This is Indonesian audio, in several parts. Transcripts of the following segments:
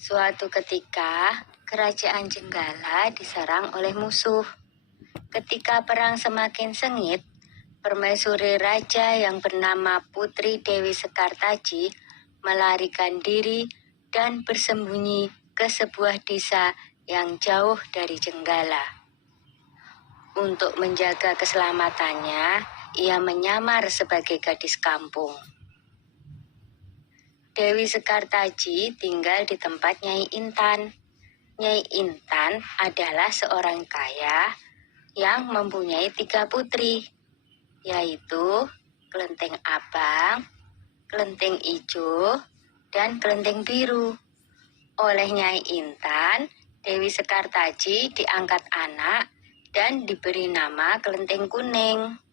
Suatu ketika, kerajaan Jenggala diserang oleh musuh. Ketika perang semakin sengit, permaisuri raja yang bernama Putri Dewi Sekartaji melarikan diri dan bersembunyi ke sebuah desa yang jauh dari Jenggala. Untuk menjaga keselamatannya, ia menyamar sebagai gadis kampung. Dewi Sekartaji tinggal di tempat Nyai Intan. Nyai Intan adalah seorang kaya yang mempunyai 3 putri, yaitu Kelenteng Abang, Kelenteng Ijo, dan Kelenteng Biru. Oleh Nyai Intan, Dewi Sekartaji diangkat anak dan diberi nama Kelenteng Kuning.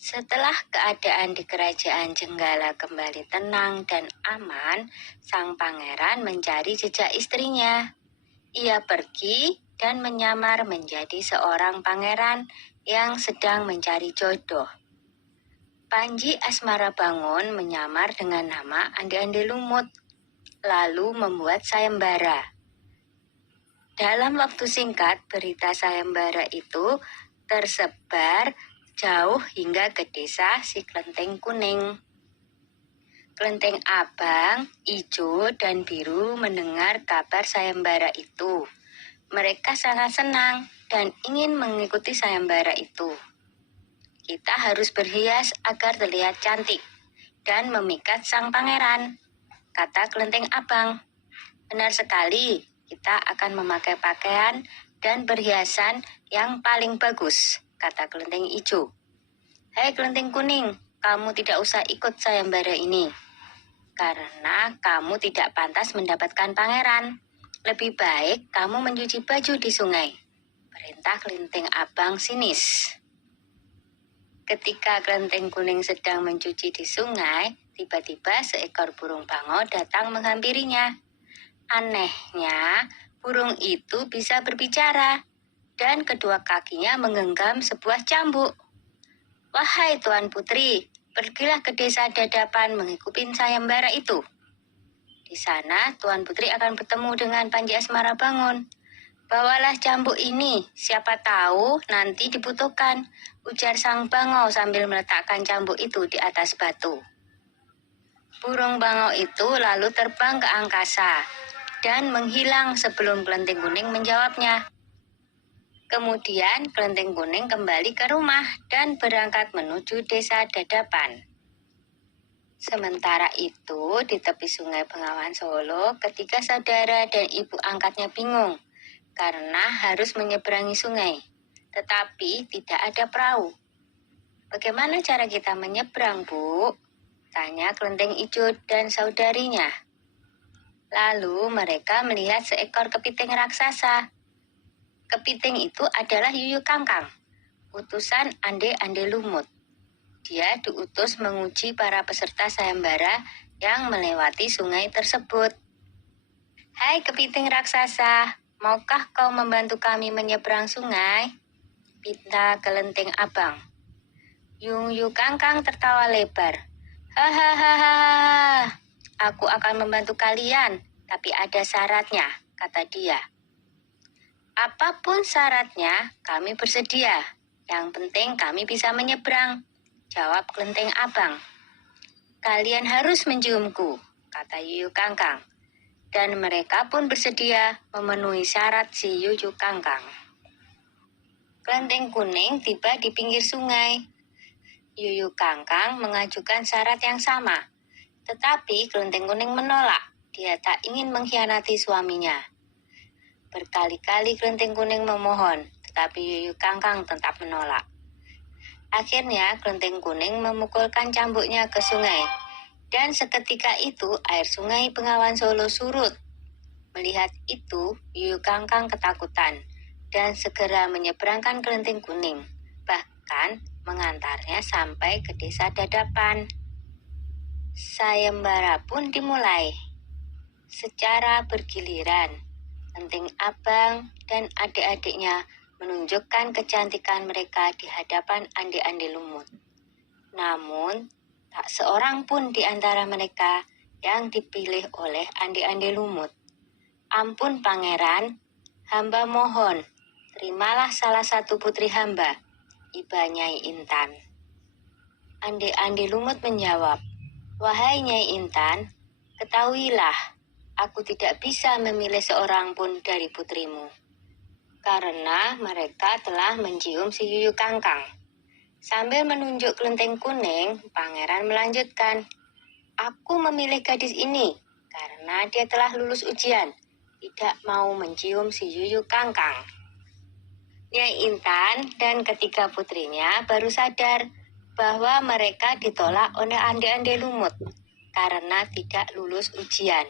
Setelah keadaan di kerajaan Jenggala kembali tenang dan aman, sang pangeran mencari jejak istrinya. Ia pergi dan menyamar menjadi seorang pangeran yang sedang mencari jodoh. Panji Asmara Bangun menyamar dengan nama Ande-Ande Lumut, lalu membuat sayembara. Dalam waktu singkat, berita sayembara itu tersebar jauh hingga ke desa si Kelenteng Kuning. Kelenteng Abang, Ijo, dan Biru mendengar kabar sayembara itu. Mereka sangat senang dan ingin mengikuti sayembara itu. Kita harus berhias agar terlihat cantik dan memikat sang pangeran, kata Kelenteng Abang. Benar sekali, kita akan memakai pakaian dan perhiasan yang paling bagus, kata Kelenteng Ijo. Hei Kelenteng Kuning, kamu tidak usah ikut sayembara ini, karena kamu tidak pantas mendapatkan pangeran. Lebih baik kamu mencuci baju di sungai, perintah Kelenteng Abang sinis. Ketika Kelenteng Kuning sedang mencuci di sungai, tiba-tiba seekor burung bangau datang menghampirinya. Anehnya, burung itu bisa berbicara, dan kedua kakinya menggenggam sebuah cambuk. Wahai Tuan Putri, pergilah ke desa Dadapan mengikuti sayembara itu. Di sana, Tuan Putri akan bertemu dengan Panji Asmara Bangun. Bawalah cambuk ini, siapa tahu nanti dibutuhkan, ujar sang bangau sambil meletakkan cambuk itu di atas batu. Burung bangau itu lalu terbang ke angkasa dan menghilang sebelum Kelenteng Kuning menjawabnya. Kemudian Kelenteng Kuning kembali ke rumah dan berangkat menuju desa Dadapan. Sementara itu, di tepi sungai Bengawan Solo, ketiga saudara dan ibu angkatnya bingung karena harus menyeberangi sungai, tetapi tidak ada perahu. Bagaimana cara kita menyeberang, Bu? Tanya Kelenteng Ijo dan saudarinya. Lalu mereka melihat seekor kepiting raksasa. Kepiting itu adalah Yuyu Kangkang, utusan Ande-Ande Lumut. Dia diutus menguji para peserta sayembara yang melewati sungai tersebut. Hai kepiting raksasa, maukah kau membantu kami menyeberang sungai? Pinta Kelenteng Abang. Yuyu Kangkang tertawa lebar. Hahaha, aku akan membantu kalian, tapi ada syaratnya, kata dia. Apapun syaratnya, kami bersedia. Yang penting kami bisa menyeberang, jawab Kelenteng Abang. Kalian harus menciumku, kata Yuyu Kangkang. Dan mereka pun bersedia memenuhi syarat si Yuyu Kangkang. Kelenteng Kuning tiba di pinggir sungai. Yuyu Kangkang mengajukan syarat yang sama. Tetapi Kelenteng Kuning menolak. Dia tak ingin mengkhianati suaminya. Berkali-kali Kelenteng Kuning memohon, tetapi Yuyu Kangkang tetap menolak. Akhirnya Kelenteng Kuning memukulkan cambuknya ke sungai, dan seketika itu air sungai Bengawan Solo surut. Melihat itu, Yuyu Kangkang ketakutan dan segera menyeberangkan Kelenteng Kuning, bahkan mengantarnya sampai ke desa Dadapan. Sayembara pun dimulai. Secara bergiliran, Kelenteng Abang dan adik-adiknya menunjukkan kecantikan mereka di hadapan Ande-Ande Lumut. Namun, tak seorang pun di antara mereka yang dipilih oleh Ande-Ande Lumut. "Ampun pangeran, hamba mohon, terimalah salah satu putri hamba," iba Nyai Intan. Ande-Ande Lumut menjawab, "Wahai Nyai Intan, ketahuilah, aku tidak bisa memilih seorang pun dari putrimu, karena mereka telah mencium si Yuyu Kangkang." Sambil menunjuk kelenteng kuning, pangeran melanjutkan, "Aku memilih gadis ini karena dia telah lulus ujian, tidak mau mencium si Yuyu Kangkang." Nyai Intan dan ketiga putrinya baru sadar bahwa mereka ditolak oleh Ande-Ande Lumut karena tidak lulus ujian.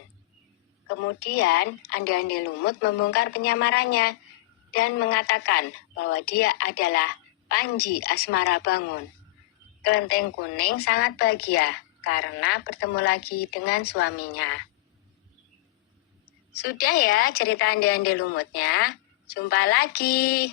Kemudian Ande-Ande Lumut membongkar penyamarannya dan mengatakan bahwa dia adalah Panji Asmara Bangun. Kelenteng kuning sangat bahagia karena bertemu lagi dengan suaminya. Sudah ya cerita Ande-Ande Lumutnya. Jumpa lagi.